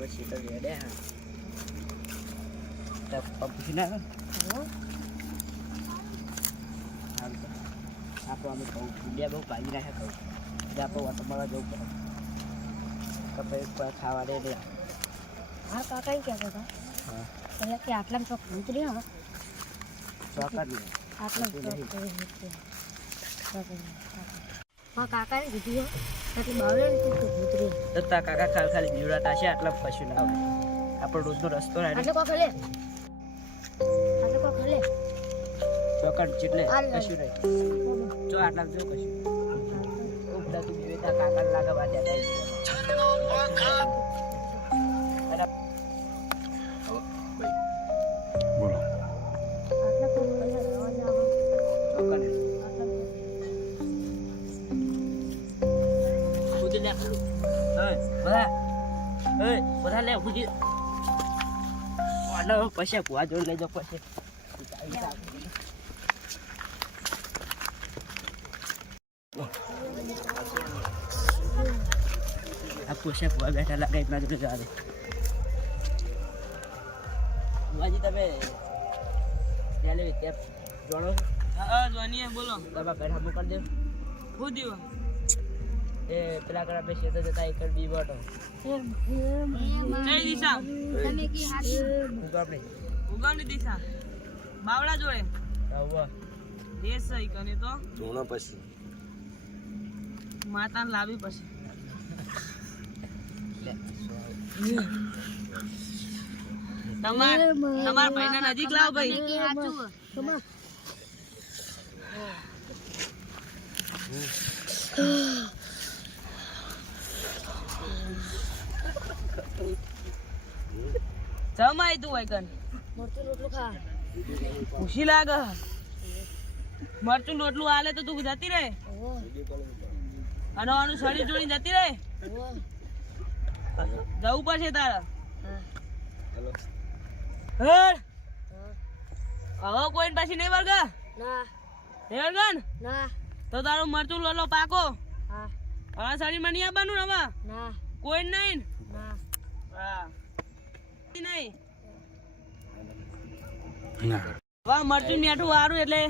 પછી તો રેડે હા તો પંપી ના આપણે અમે કહું ઇન્ડિયા બહુ ભાગી નાખ્યા કહું એટલે આપણે ઓટો મારવા જવું પડે કપડે કોઈ ખાવા દે દે હા કાકા એ કહેતો હતો હા એટલે કે આટલા ચોક ઉતરી હા ચોકર નહીં આટલા હા કાકાએ કીધું એટલે બાવળે ઉતરી તો તા કાકા ખાલી જીવડાતા છે આટલા કશું ના હોય આપણો રોજનો રસ્તો આટલે કોક લે ચોકર જેટલે કશું નહીં જો આટલા જો કશું ઉપડા તું બેટા કાકા લાગે બાદ બોલો બધા લે ઉજી પછી કુવા જોડ લઈ જાવ પછી આ પોષા કુવા બેઠા લાગે એટલા જોડે જવા દે કુવાજી તમે ચાલે ત્યાં જોડો હા જોનીએ બોલો તમે બેઠા મૂકી દે હું દીવો એ પેલા કરા બે શેતો જતા એક બી બોટો જય દિશા તમે કી હાથી ઉગામણી ઉગામની દિશા બાવળા જોડે આવા દેશ સહી કને તો જોણા પછી માતાને લાવી પછી તમાર ભાઈને નજીક લાવ ભાઈ કી હાચું જમાય તું હોય કન મોટું રોટલું ખા ખુશી લાગે મરચું રોટલું આલે તો તું જતી રહે અને આનું શરીર જોડી જતી રહે જવું પડશે તારે હેડ હવે કોઈ પાછી નહીં વર્ગા ના નહીં વર્ગન ના તો તારું મરચું લોલો પાકો હા હવે શરીરમાં નહીં આવવાનું ને હવે ના કોઈ નહીં ના હા નહીં ના વાહ મરચું નેઠું સારું એટલે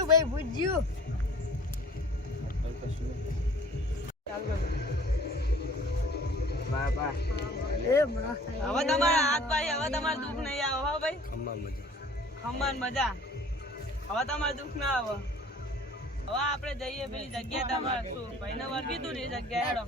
ભાઈ ભૂજ્યું બા બા એ બરા હવે તમારા હાથ ભાઈ હવે તમારે દુઃખ નહીં આવે હો ભાઈ ખમ્માન મજા હવે તમારે દુઃખ ના આવે હવે આપણે જઈએ પેલી જગ્યા તમારે શું ભાઈને વર્ગી તું ને એ જગ્યા હેડો